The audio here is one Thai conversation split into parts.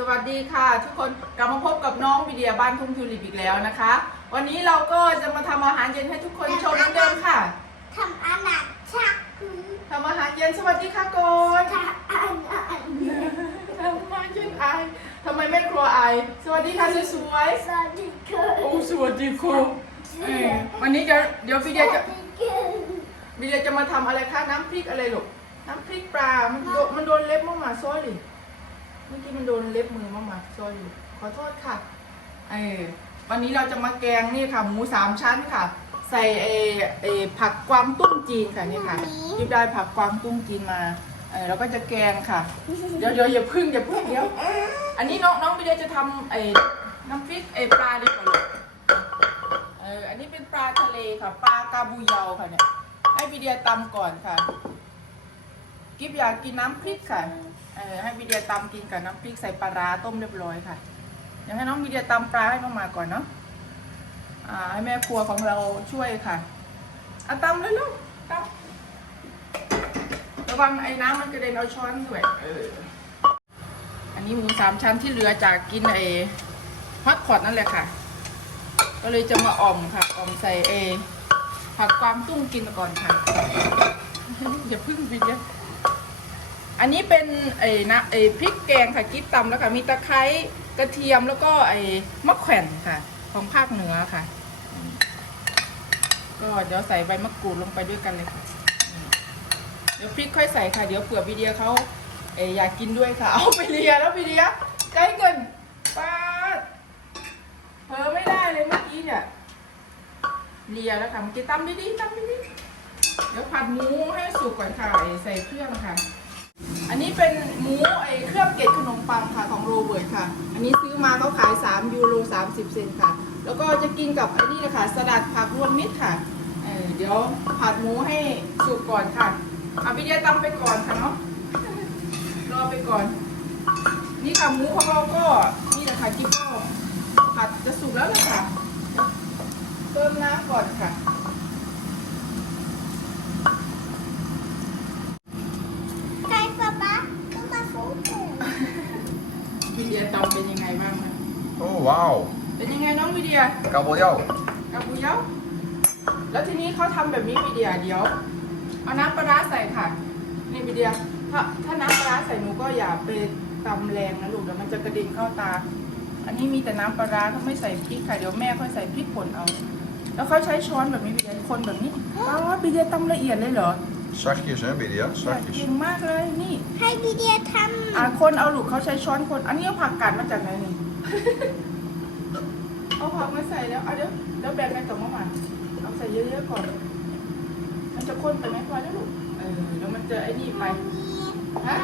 สวัสดีค่ะ ทุกคนกลับมาพบกับน้องวิเดียบ้านทุ่งทิวลิปอีกแล้วนะคะ วันนี้เราก็จะมาทำอาหารเย็นให้ทุกคนชมเหมือนเดิมค่ะทำอาหารชักคุณทำอาหารเย็นสวัสดีค่ะก่อนทำอาหารทำอาหารเย็นไอายทำไมแม่ครัวไอายสวัสดีค่ะสวยสวัสดีค่ะๆโอ้สวัสดีครูเออวันนี้จะเดี๋ยววิเดียจะสวัสดีค่ะวิเดียจะมาทำอะไรคะน้ำพริกอะไรลูกน้ำพริกปลามันโดนมันโดนเล็บมะหมาซ้อยหรือ เมื่อกี้มันโดนเล็บมือมะหมาซ้อยอยู่ ขอโทษค่ะ เออวันนี้เราจะมาแกงนี่ค่ะ หมูสามชั้นค่ะ ใส่เอเอผักกวางตุ้งจีนค่ะนี่ค่ะยิบได้ผักกวางตุ้งจีนมา เออเราก็จะแกงค่ะ เดี๋ยวเดี๋ยวอย่าพึ่งอย่าพึ่งเดี๋ยว อันนี้น้องน้องวิเดียจะทำไอ้น้ำพริกไอ้ปลาดีกว่าลูกเออ อันนี้เป็นปลาทะเลค่ะ ปลากาบูเยาค่ะเนี่ย ให้วิเดียตำก่อนค่ะ กิฟอยากกินน้ำพริกค่ะ เออให้วิเดียตำกินกับน้ำพริกใส่ปลาร้าต้มเรียบร้อยค่ะเดี๋ยวให้น้องวิเดียตำปลาให้มามาก่อนเนาะอ่าให้แม่ครัวของเราช่วยค่ะเอาตำเลยลูกตำระวังไอ้น้ำมันกระเด็นเอาช้อนด้วยเอออันนี้หมูสามชั้นที่เหลือจากกินไอ้ฮอตพอตนั่นแหละค่ะ ก็เลยจะมาอ่อมค่ะอ่อมใส่เอผักความตุ้งกินก่อนค่ะอย่าพึ่งวิเดีย อันนี้เป็นไอ้นะไอ้พริกแกงค่ะกิ๊บตำแล้วค่ะมีตะไคร้กระเทียมแล้วก็ไอ้มะแขวนค่ะ ของภาคเหนือค่ะ ก็เดี๋ยวใส่ใบมะกรูดลงไปด้วยกันเลยค่ะ เดี๋ยวพริกค่อยใส่ค่ะ เดี๋ยวเผื่อวีเดียเขาเอออยากกินด้วยค่ะ เอาไปเลียแล้ววีเดียใกล้เกินป้าเผลอไม่ได้เลยเมื่อกี้เนี่ยเลียแล้วค่ะเมื่อกี้ตำดีๆตำดีๆเดี๋ยวผัดหมูให้สุกก่อนค่ะใส่เครื่องค่ะ อันนี้เป็นหมูไอ้เครื่องเกล็ดขนมปังค่ะของโรเบิร์ตค่ะ อันนี้ซื้อมาเขาขาย 3 ยูโร 30 เซนค่ะ แล้วก็จะกินกับไอ้นี่นะคะสลัดผักรวมมิตรค่ะเออเดี๋ยวผัดหมูให้สุกก่อนค่ะเอาวิเดียตำไปก่อนค่ะเนาะรอไปก่อน นี่ค่ะหมูของเราก็นี่แหละคะกิ๊บก็ผัดจะสุกแล้วละค่ะเติมน้ำก่อนค่ะ ไก่ป๊าป๊าต้องมาฟุ้งเกิน วิเดียตำเป็นยังไงบ้างนะ Oh, wauw. เป็นยังไงน้องวิเดีย Kabeljauw. กับบุยเย้าแล้วทีนี้เขาทำแบบนี้วิเดียเดี๋ยว เอาน้ำปลาร้าใส่ค่ะ นี่วิเดีย ถ้าถ้าน้ำปลาร้าใส่หนูก็อย่าไปตำแรงนะลูกเดี๋ยวมันจะกระเด็นเข้าตา อันนี้มีแต่น้ำปลาร้าเขาไม่ใส่พริกค่ะเดี๋ยวแม่ค่อยใส่พริกป่นเอา แล้วเขาใช้ช้อนแบบนี้วิเดียคนแบบนี้ว้าววิเดียตำละเอียดเลยเหรอ Zachtjes, hè, Lydia? เก่ Zachtjes. งมากเลยนี่ ให้วิเดียทอ่าคนเอาลูกเขาใช้ช้อนคน อันนี้เอาผักกาดมาจากไหนนี่ เอมาใส่แล้วเอาเดี๋ยวเดี๋ยวแบ่งกันกับมะหม่าเอาใส่เยอะๆก่อน มันจะข้นไปไหมพอแล้วลูกเออแล้วมันจะไอ้นี่ไปฮะ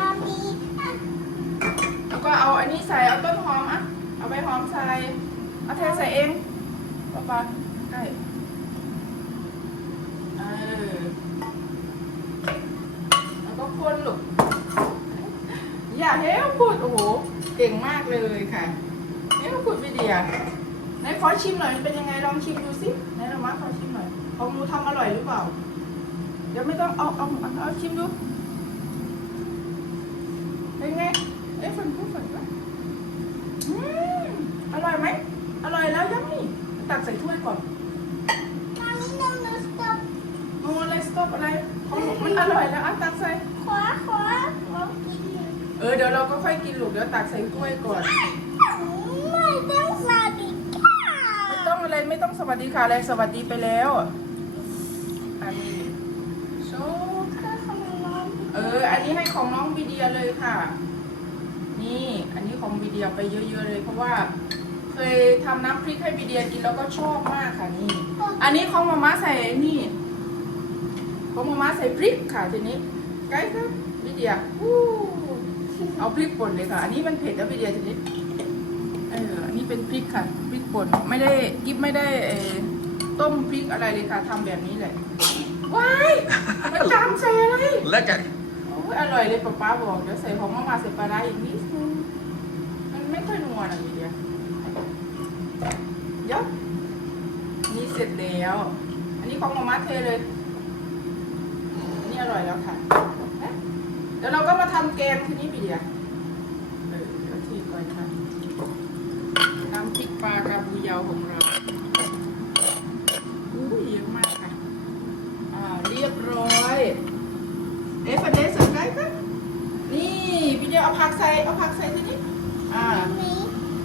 แล้วก็เอาอันนี้ใส่เอาต้นหอมอะเอาใบหอมใส่เอาเทใส่เองปะปะใกล้เออแล้วก็คนลูกอย่าเฮ้ยพูดโอ้โหเก่งมากเลยค่ะเฮ้ยพูดวิเดีย ไหนขอชิมหน่อยมันเป็นยังไงลองชิมดูสิไหนเรามาขอชิมหน่อยของหนูทำอร่อยหรือเปล่า เดี๋ยวไม่ต้องเอาเอาเอาเอาชิมดู เป็นไงเอ๊ะฝันพูดฝันว่าอืมอร่อยไหมอร่อยแล้วยังนี่ตักใส่ถ้วยก่อนมามีน้องน้องสต็อปโอ้อะไรสต๊อปอะไรของหนูมันอร่อยแล้วอะตักใส่ขวาขวาขวากินเลยเออเดี๋ยวเราก็ค่อยกินลูกเดี๋ยวตักใส่ถ้วยก่อน ไม่ต้องสาดิค่ะ ไม่ต้องอะ ไม่ต้องสวัสดีค่ะอะไรสวัสดีไปแล้วอันนี้โชว์ก็ขนมน้องเออ อันนี้ให้ของน้องวีเดียเลยค่ะ นี่ อันนี้ของวีเดียไปเยอะๆเลย เพราะว่า เคยทำน้ำพริกให้วีเดียกินแล้วก็ชอบมากค่ะนี่ อันนี้ของมาม่าใส่นี่ ของมาม่าใส่พริกค่ะทีนี้ไกด์ครับวีเดียเอาพริกป่นเลยค่ะ อันนี้มันเผ็ดแล้ววีเดียทีนี้ เออ อันนี้เป็นพริกค่ะ ป่นไม่ได้กิ๊บไม่ได้เออต้มพริกอะไรเลยค่ะทำแบบนี้แหละว้ายมันจามใส่อะไร Lekker. โอ้ยอร่อยเลยป๊าป๊าบอกเดี๋ยวใส่ของมาม่าใส่ปลาร้าอีกนิดนึงมันไม่ค่อยนัวนะวีเดียเดี๋ยวนี่เสร็จแล้ว อันนี้ของมาม่าเทเลยอันนี้อร่อยแล้วค่ะนะเดี๋ยวเราก็มาทำแกงทีนี้วีเดียเออเดี๋ยวทีก่อนค่ะ ลาคาบูยาวของเราอู้ยเยอะมากค่ะ อ่า เรียบร้อย เอ๊ะประเด็นสุดท้ค่ะนี่พี่เดียวเอาผักใส่ เอาผักใส่ทีนี้อ่า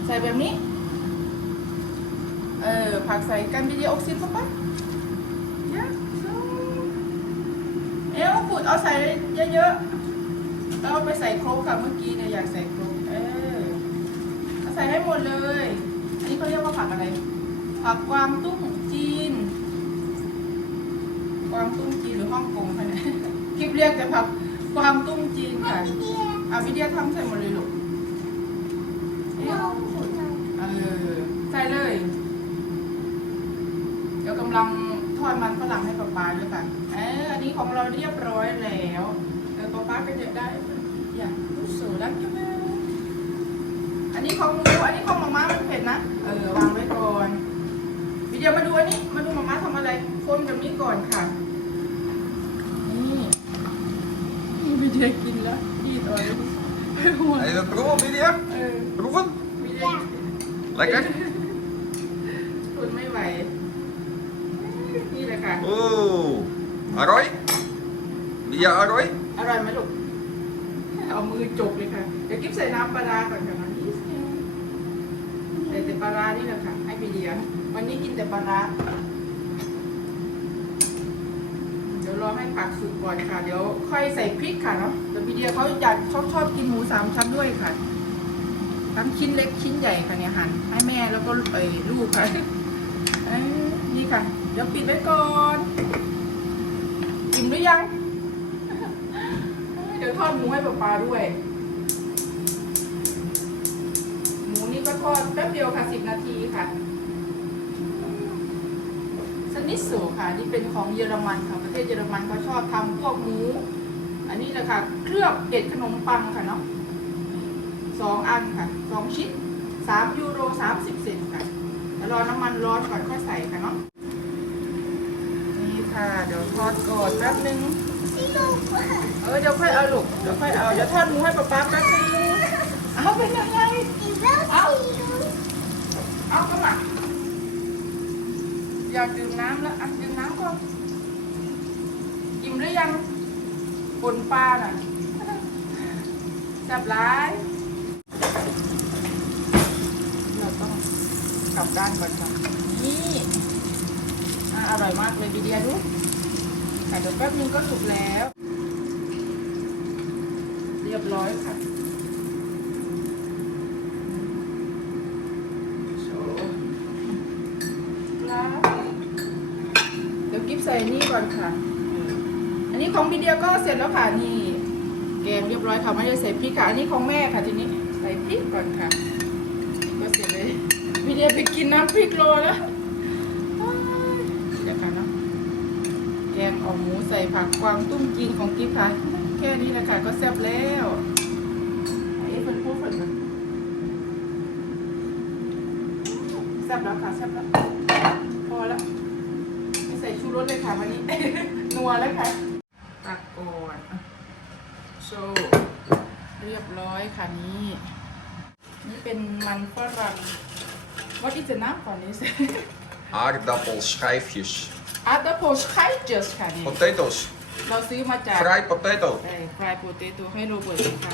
ใส่แบบนี้ เออ ผักใส่กันวิดีโออกซิเข้าไปเยอะเอ๊ะขูดเอาใส่เยอะๆแล้วเอาไปใส่โครกค่ะเมื่อกี้เนี่ยอยากใส่โครกเออเอาใส่ให้หมดเลย ผักกวางตุ้งจีน กวางตุ้งจีนหรือฮ่องกงคะเนี่ยคลิปเรียกแต่ผักกวางตุ้งจีนค่ะเดียอะวิดีโอทำใส่หมดเลยลูกเอ๊ะเราขุดเราเออใส่เลย เดี๋ยวกำลังทอดมันฝรั่งให้ป๊าป๊าด้วยกันเอออันนี้ของเราเรียบร้อยแล้วเออป๊าป๊าก็จะได้อย่างรู้สูรักจังเลยอันนี้ของหมูอันนี้ของมาม่ามันเผ็ดนะ เออ วางไว้ก่อน วิดีโอมาดูอันนี้ มาดูมาม่าทำอะไรคนแบบนี้ก่อนค่ะ นี่นี่วิดีโอกินแล้วดีต่อเลยไม่ห่วง Ga je dat proeven, Lydia? เออ Proeven? วิดีโอ Lekker? ทนไม่ไหว นี่แหละค่ะ Oeh. Aroy? Lydia Aroy? อร่อยไหมลูก เอามือจกเลยค่ะ เดี๋ยวกิ๊บใส่น้ำปลาร้าก่อนค่ะนะนิดนึงใส่แต่ปลาร้านี่แหละค่ะ ให้ไปเดีย วันนี้กินแต่ปลาร้าเดี๋ยวรอให้ผักสุกก่อนค่ะ เดี๋ยวค่อยใส่พริกค่ะเนาะเดี๋ยวพี่เดียเขาอยากชอบชอบกินหมูสามชั้นด้วยค่ะทั้งชิ้นเล็กชิ้นใหญ่ค่ะเนี่ยหั่นให้แม่แล้วก็เอ้ลูกค่ะนี่ค่ะ เดี๋ยวปิดไว้ก่อนอิ่มหรือยัง เดี๋ยวทอดหมูให้ป๊าป๊าด้วย หมูนี่ก็ทอดแป๊บเดียวค่ะสิบนาทีค่ะ นิทสูค่ะนี่เป็นของเยอรมันค่ะประเทศเยอรมันเขาชอบทำพวกหมู อันนี้แหละค่ะเคลือบเกล็ดขนมปังค่ะเนาะสองอันค่ะสองชิ้นสามยูโรสามสิบเซนค่ะแล้วรอน้ำมันร้อนก่อนค่อยใส่ค่ะเนาะนี่ค่ะ เดี๋ยวทอดก่อนแป๊บนึงที่ลูกว่าเออเดี๋ยวค่อยเอาลูกเดี๋ยวค่อยเอาเดี๋ยวทอดหมูให้ป๊าป๊าแป๊บนึงเอาเป็นยังไง อีเวลที่ลูก เอาก็มา อยากดื่มน้ำแล้วอะดื่มน้ำก่อนอิ่มหรือยังปนปลาน่ะแซ่บร้ายเราต้องกลับด้านก่อนค่ะนี่อร่อยมากเลยบีเดียดูค่เดี๋ยวแป๊บนึงก็สุกแล้ว เรียบร้อยค่ะ โชว์ครับเดี๋ยวกิฟใส่นี่ ก่อนค่ะ อันนี้ของบีเดียก็เสร็จแล้วค่ะนี่แกงเรียบร้อยค่ะไม่ได้ใส่พริกค่ะ อันนี้ของแม่ค่ะทีนี้ใส่พริกก่อนค่ะ ก็เสร็จเลยบีเดียไปกินน้ำพริกโรยแล้วว้ายเดี๋ยวค่ะเนาะแกงอ่อมหมูใส่ผักกวางตุ้งจีนของกิฟค่ะแค่นี้แหละค่ะก็แซ่บแล้วไอ้เพิ่นพูดเพิ่นเพิ่นแซ่บแล้วค่ะแซ่บแล้วพอแล้วไม่ใส่ ชูรสเลยค่ะวันนี้ นัวแล้วค่ะ ตักก่อนอะโชว์เรียบร้อยค่ะนี่ นี่เป็นมันฝรั่ง What is the name for this? Aardappelschijfjes. Apple Schijtjes ค่ะนี่ Potatoes. เราซื้อมาจาก Fried potato. ใช่ฟรายโปเตโต้ให้โรเบิร์ตค่ะ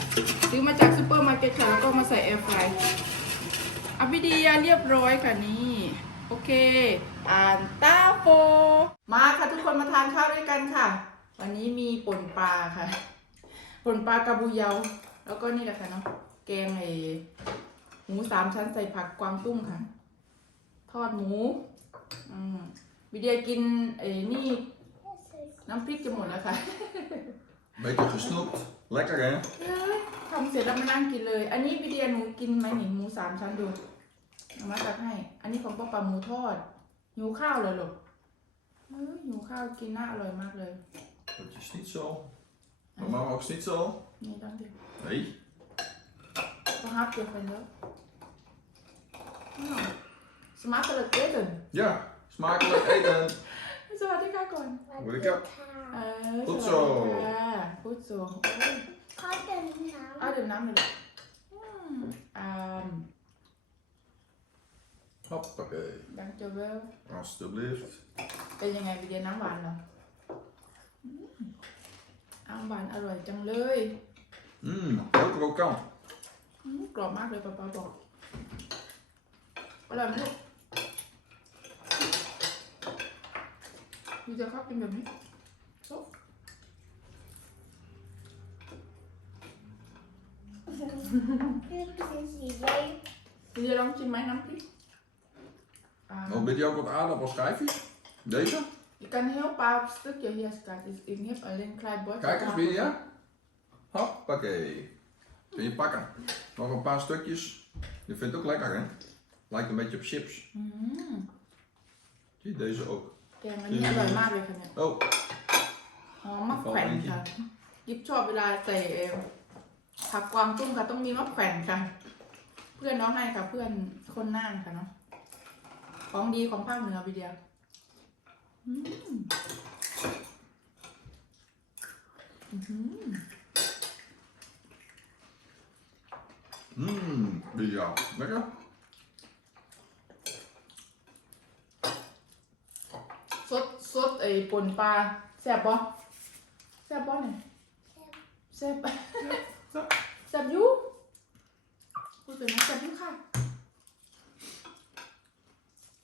ซื้อมาจากซูเปอร์มาร์เก็ตค่ะแล้วก็มาใส่แอร์ฟรายอภิดียาเรียบร้อยค่ะนี่ โอเค อ่านตาโฟ มาค่ะทุกคนมาทานข้าวด้วยกันค่ะ วันนี้มีป่นปลาค่ะป่นปลากระบูเยา แล้วก็นี่แหละค่ะเนาะ แกงไอหมูสามชั้นใส่ผักกวางตุ้งค่ะ ทอดหมู อืมวิเดียกินไอ้นี่ น้ำพริกจะหมดแล้วค่ะ Beetje gesnoept. Lekker hè? เอ้ยทำเสร็จแล้วมานั่งกินเลย อันนี้พี่เดียหนูกินไหมหนิหมูสามชั้นดูเอา มาตักให้ อันนี้ของป้าปาหมูทอดหิวข้าวเลยลูกเอ้ยหิวข้าวกินน่าอร่อยมากเลย Beetje schnitzel. Maar mama ook schnitzel? นี่ต้องเดียว Nee. ก็ฮับเดียวไปแล้วสมาร์ทเลยเกิน Ja, smakelijk eten. สวัสดีค่ะก่อน Moet ik op? เออพุทโธสวัสดีค่ะพุทโธโอ้ยเขาเดินน้ำเอาดื่มน้ำเลยลูกอืมอ่า Oh, Hoppakee. ดังเจเวล Alsjeblieft. เป็นยังไงวิเดียน้ำหวานเหรออืมน้ำหวานอร่อยจังเลย Mmm, heel krokant. อืมกรอบมากเลยป้าป้าบอก อร่อยไหมลูกวิเดียชอบกินแบบนี้โอ้ Dit is idee. วิเดียลองชิมไหมน้ำพริกอ่า Oh, weet je ook wat aardappelschijfjes? Deze? Je kan heel paar stukjes hier staan. Dus ik heb alleen een klein bordje. Kijk eens, Lydia. Hoppakee. Kun je pakken. Nog een paar stukjes. Je vindt het ook lekker, hè? Lijkt een beetje op chips. Mm. Zie je deze ook? แกงมันนี่อร่อยมากเลยค่ะเนี่ย Oh, หอมมะแขวนค่ะ ยิบชอบเวลาใส่เอ่อผักกวางตุ้งค่ะต้องมีมะแขวนค่ะ เพื่อนน้องให้ค่ะ เพื่อนคนน่านค่ะเนาะ ของดีของภาคเหนือวิเดียอืมอื้อหือ mmm, Lydia. Lekker? สดสดไอ้ป่นปลาแซ่บบ่แซ่บบ่เนี่ยแซ่บแซ่บอยูพูดถึงนะแซ่บอยูค่ะ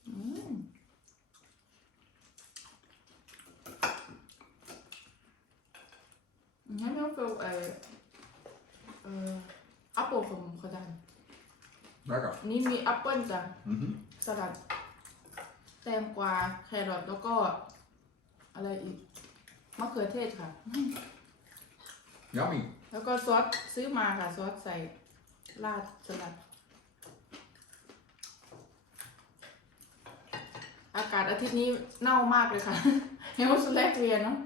อืม งั้นเราไปเอ่อเอ่อแอปเปิลของเขาดัน Lekker. นี่มีแอปเปิลจ้ะ Mhm. สลัดแตงกวาแครอทแล้วก็ อะไรอีกมะเขือเทศค่ะ Yummy. แล้วก็ซอสซื้อมาค่ะ ซอสใส่ราดสลัด อากาศอาทิตย์นี้เน่ามากเลยค่ะ เฮลส์แลกเรียนเนาะ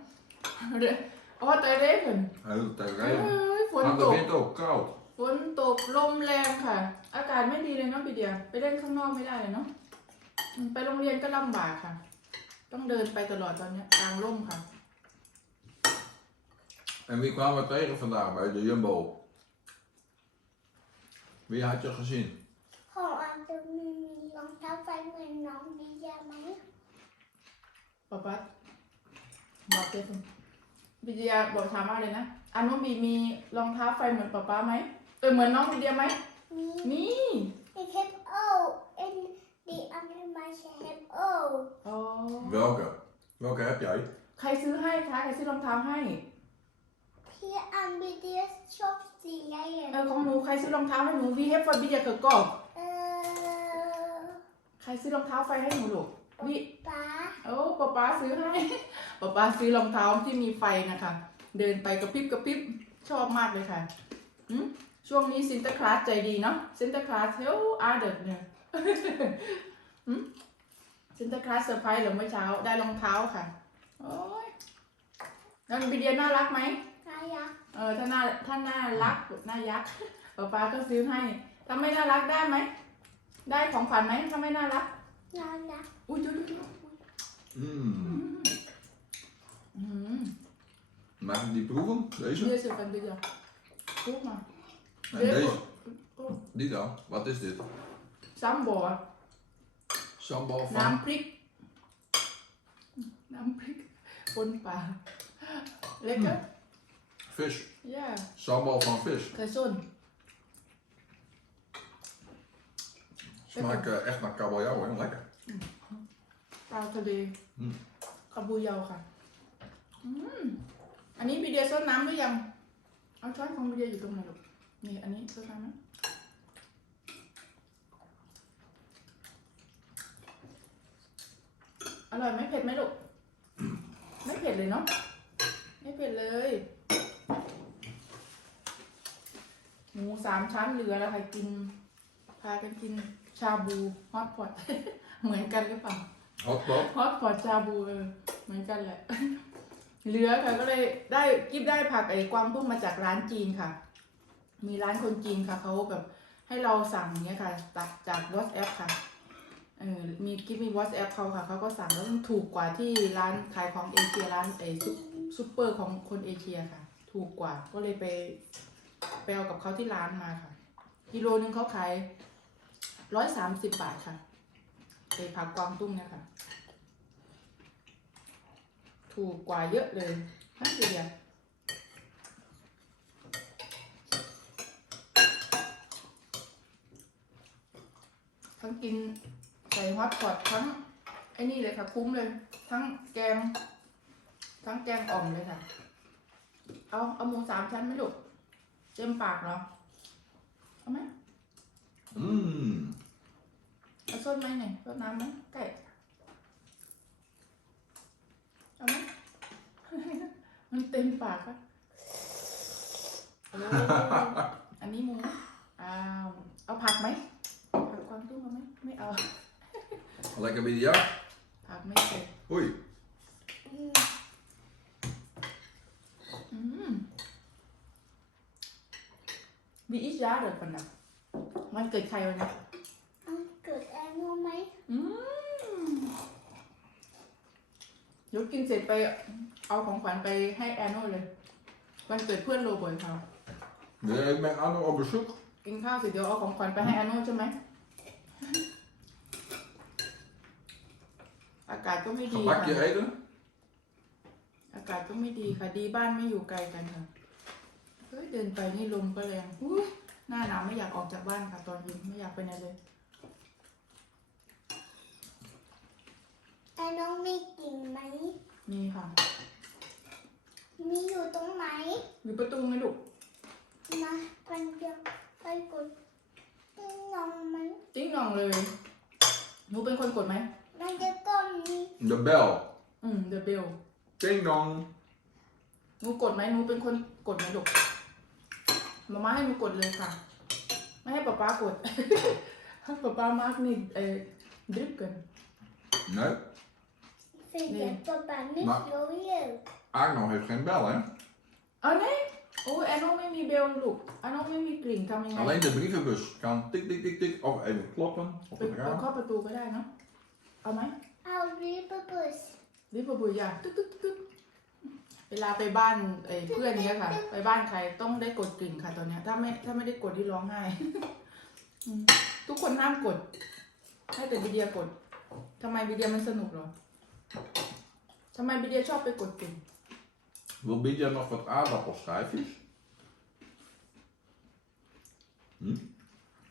เดี๋ยว อ๋อแต่เรกน Heel de tijd เอ้ rijden. ยฝน Aan ต de ก wind ook, koud. ฝนตกลมแรงค่ะ อากาศไม่ดีเลยเนาะพี่เดียไปเล่นข้างนอกไม่ได้เลยเนาะอืมไปโรงเรียนก็ลำบากค่ะ ต้องเดินไปตลอดตอนเนี้ยกลางร่มค่ะ En wie kwamen we tegen vandaag bij de Jumbo? Wie had je gezien? ของอันจะมีรองเท้าไฟเหมือนน้องดียาไหมป๊าป๊าบอกเจ๊คุ ณวิทยาบอกถามว่าเลยนะอันน้องบีมีรองเท้าไฟเหมือนป๊าป๊าไหมเออเหมือนน้องวิเดียไหมมีมี Ik heb O en die andere meisje heeft O. อ๋อ Welke? Welke heb jij? ใครซื้อให้คะใครซื้อรองเท้าให้ Hier aanbieders shops die เอ leien. อของหนูใครซื้อรองเท้าให้หนูวีเฮฟฟอร์บิเดียเกิดกอบ Eh, ใครซื้อรองเท้าไฟให้หนูลูกวิ pa. โอ้ป๊าป๊าซื้อให้ป๊าป๊าซื้อรองเท้าที่มีไฟนะคะ เดินไปกระพริบกระพริบชอบมากเลยค่ะอืมช่วงนี้ซินเตอร์คลาสใจดีเนาะซินเตอร์คลาสเฮลอาร์เดดเนี่ยอืมซินเตอร์คลาสเซอร์ไพรส์เหรือเมื่อเช้าได้รองเท้าค่ะ โอ้ยแล้ววิเดียน่ารักไหม Nou ja, เออถ้าน่าถ้าน่ารักน่ายักษ์ป๊าป๊าก็ซื้อให้ถ้าไม่น่ารักได้ไหมได้ของขวัญไหมถ้าไม่น่ารัก nou ja. อุ้ยดูดู ดู Mmm. อืม Mag ik die proeven? Deze? Deze van dit ja. Proef maar. En Deze. deze? Oh. Die dan? Wat is dit? Sambal. Sambal van? น้ำพริกน้ำพริกปนปลา Lekker? Vis. Ja. Sambal van vis. Gezond. Smaakt eh, echt naar kabeljauw, hè? Lekker. ปลาทะเลอืมคาบูเยาค่ะ อืม อันนี้บีเดียซดน้ำหรือยัง เอาช้อนของบีเดียอยู่ตรงไหนลูก นี่ อันนี้ซดน้ำนะอร่อยไหมเผ็ดไหมลูก ไม่เผ็ดเลยเนาะ ไม่เผ็ดเลย หมูสามชั้นเหลือแล้วค่ะกิน พากันกินชาบูฮอตพอต เหมือนกันหรือเปล่า Hotpot. ฮอตพอตชาบูเออเหมือนกันแหละ เหลือค่ะก็เลยได้กิฟได้ผักไอ้กวางตุ้งมาจากร้านจีนค่ะ มีร้านคนจีนค่ะเขาแบบให้เราสั่งเนี้ยค่ะตัดจาก WhatsApp ค่ะเออมีกิฟมี WhatsApp เขาค่ะเขาก็สั่งแล้วมันถูกกว่าที่ร้านขายของเอเชียร้านไอ้ซุปซุปเปอร์ของคนเอเชียค่ะ ถูกกว่าก็เลยไปไปเอากับเขาที่ร้านมาค่ะกิโลนึงเขาขายร้อยสามสิบบาทค่ะ ไอ้ผักกวางตุ้งเนี่ยค่ะ ถูกกว่าเยอะเลยนั่นเดียวทั้งกินใส่ฮอตพอตทั้งไอ้นี่เลยค่ะคุ้มเลย ทั้งแกง ทั้งแกงอ่อมเลยค่ะ เอาเอาหมูสามชั้นไหมลูกเต็มปากเหรอเอาไหม Mmm. เอาส้นไหมเนี่ยส้นน้ำไหมไก่เอาไหมมันเต็มปากอะโอ้อันนี้หมูอ้าวเอาผักไหมผักกวางตุ้งเอาไหมไม่เอา Lekker Lydia. ผักไม่เสร็จ Oei. อืมวีอิจาเด็กปันนะมันเกิดใครวะเนี่ย มันเกิดอะไรรู้ไหม อืมเดี๋ยวกินเสร็จไปเอาของขวัญไปให้แอนโน่เลย วันเกิดเพื่อนโรเบิร์ตเขา Nee, ik ben Anno op bezoek. กินข้าวเสร็จเดี๋ยวเอาของขวัญไปให้แอนโน่ใช่ไหม อากาศก็ไม่ดี Gebakje ค่ะ eten. อากาศก็ไม่ดีค่ะ ดีบ้านไม่อยู่ไกลกันค่ะเฮ้ยเดินไปนี่ลมก็แรงอุ๊ยหน้าหนาวไม่อยากออกจากบ้านค่ะตอนเย็นไม่อยากไปไหนเลย ไอ้น้องมีกิ่งไหม นี่ค่ะ มีอยู่ตรงไหนอยู่ประตูไงลูกมาเป็นเดียวไปกดติ้งน้องไหมจิ้งหน่องเลยหนูเป็นคนกดไหมมันจะก้มมี De bel. อืม The Bell Ding dong. หนูกดไหมหนูเป็นคนกดไหมลูกมาม่าให้หนูกดเลยค่ะ ไม่ให้ป๊าป๊ากดป๊าป๊ามากนี่เอ่อดริปกัน Nee. เสียงปะปะไม่รู้เรื่อง Arno heeft geen bel, hè? เอาเนี่ยโอ้ยแอนโนไม่มีเบลลูกแอนโนไม่มีกลิ่นทำยังไง Alleen de brievenbus kan tik, tik, tik, tik. Of even kloppen op เปิด het เปิด raam. เข้าประตูก็ได้เนาะเอาไหมเอารีบไปบุสรีบมาบุยยาตึ๊กตึ๊กตึ๊กเวลาไปบ้านไอ้เพื่อนเนี้ยค่ะ ไปบ้านใครต้องได้กดกลิ่นค่ะตอนเนี้ย ถ้าไม่ถ้าไม่ได้กดที่ร้องไห้ อืมทุกคนห้ามกด ให้แต่บีเดียกดทำไมบีเดียมันสนุกเหรอ ทำไมบีเดียชอบไปกดกลิ่น Wil Bidja nog wat aardappelschijfjes?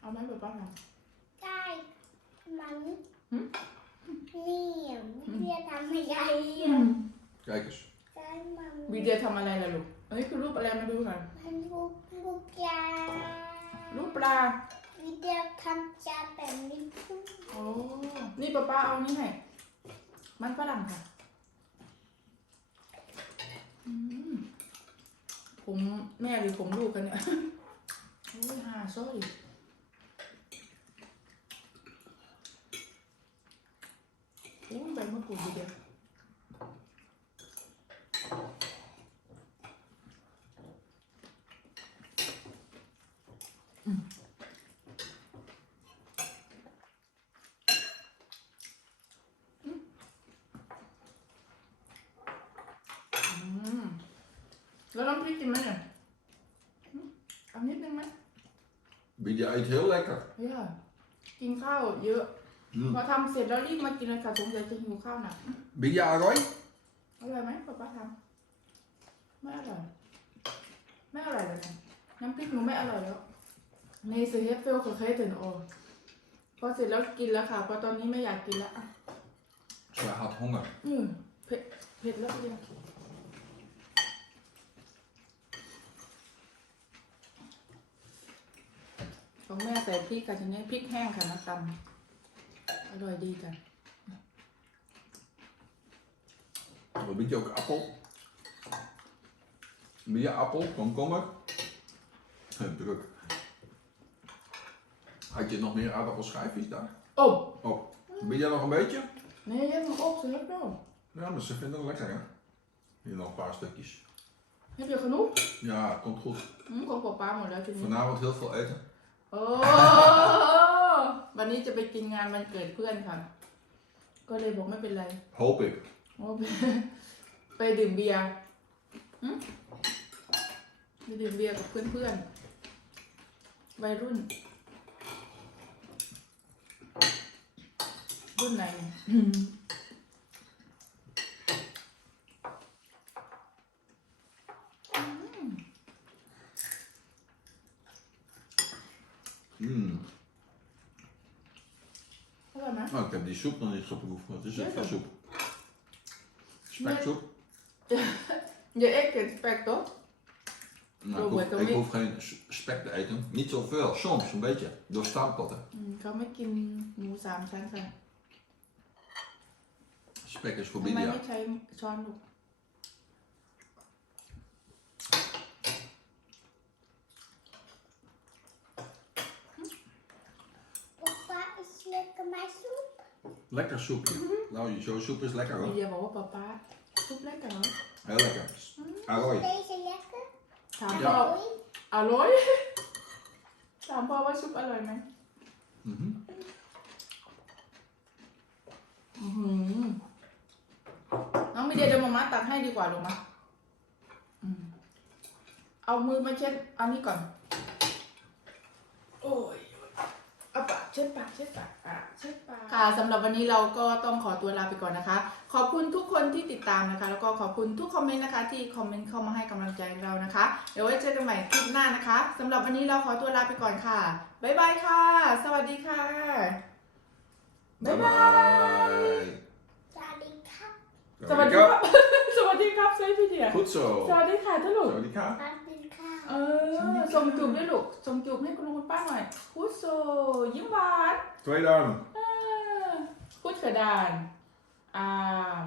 เอาไหมแบบบ้านเราได้มันหึ นี่เรียกทำไม่ได้ Kijk eens. ได้มันบีเดียทำอะไรล่ะลูก อันนี้คือรูปอะไรมาดูกันมันลูกลูกยารูปปลา วิดีโอทำจาแบบนี้โอ้ นี่ป้าป้าเอานี่ให้ มันฝรั่งค่ะอืม ผมแม่หรือผมลูกกันเนี่ยโอ้ยฮาซอยโอ้ยใบมะกรูดดีเดียวอืมอืมแล้วน้ำพริกกินไหมเนี่ยอืมเอานิดนึงไหม Bidja eet heel lekker. เฮ้ยกินข้าวเยอะ Mm. พอทำเสร็จแล้วรีบมากินเลยค่ะสงสัยจะหิวข้าวหนัก Bidja Aroy? อร่อยไหมป๊าป๊าทำไม่อร่อย ไม่อร่อยเลยนะน้ำพริกหนูไม่อร่อยแล้วในเซเฮฟเฟลกับเคยถึงโอพอเสร็จแล้วกินแล้วค่ะ พอตอนนี้ไม่อยากกินแล้วอะ Zij had honger. อืมเผ็ดเผ็ดแล้วเดี ของแม่ใส่พริกกับทีนี้พริกแห้งค่ะน้ำตำอร่อยดีจ้ะ Wil Bidja ook appel? Bidja appel, komkommer. Druk. Had je nog meer aardappelschijfjes daar? โอ้ Oh, Bidja nog een beetje? nee je hebt nog op ze hebt wel Ja, maar ze vinden het lekker, hè? Hier nog een paar stukjes. heb je genoeg Ja, komt goed. อืมของป๊าป๊าหมดแล้วทีนี้ Vanavond heel veel eten. โอ้ วันนี้จะไปกินงานวันเกิดเพื่อนค่ะ ก็เลยบอกไม่เป็นไร Hoop ik. โอ้ไปไปดื่มเบียร์หึไปดื่มเบียร์กับเพื่อนๆ วัยรุ่นเขึ้นไหนเนี่ย Mm. Oh, ik heb die soep nog niet geproefd. Wat is het een soep? Speksoep? Ja, ik eet spek toch? Nou, ik, hoef, geen spek te eten. Niet zoveel, soms een beetje. Door staanpotten. Spek is voor bidia. Is lekker mijn soep. Lekker soepje. Nou, zo'n soep is lekker มี hoor. เดียบอกว่าป๊าป๊าซุปเล็กกันเหรอ Heel lekker. Arroy. Deze lekker. ถาม Ja. พ่อ Oei. อร่อยถามพ่อว่าซุปอร่อยไหม Mhm. อื้อหือน้องมีเดียเดี๋ยวมาม่าตักให้ดีกว่าลูกมะอืมเอามือมาเช็ดอันนี้ก่อน โอ้ย เอาปากเช็ดปากเช็ดปากอะเช็ดปาก ค่ะสำหรับวันนี้เราก็ต้องขอตัวลาไปก่อนนะคะ ขอบคุณทุกคนที่ติดตามนะคะ แล้วก็ขอบคุณทุกคอมเมนต์นะคะ ที่คอมเมนต์เข้ามาให้กำลังใจเรานะคะ เดี๋ยวไว้เจอกันใหม่คลิปหน้านะคะสำหรับวันนี้เราขอตัวลาไปก่อนค่ะบ๊ายบายค่ะ สวัสดีค่ะบ๊ายบาย Bye. Daddy cup. สวัสดีครับ สวัสดีครับเซฟี่เดีย Goed ส zo. วัสดีค่ะทุกลูก Zo, die kaart. Daddy cup. เออส่งจูบด้วยลูกส่งจูบให้คุณลุงคุณป้าหน่อยพูดโซยิ้มหวาน Twee duimen. เออพูดกระดานอ่าม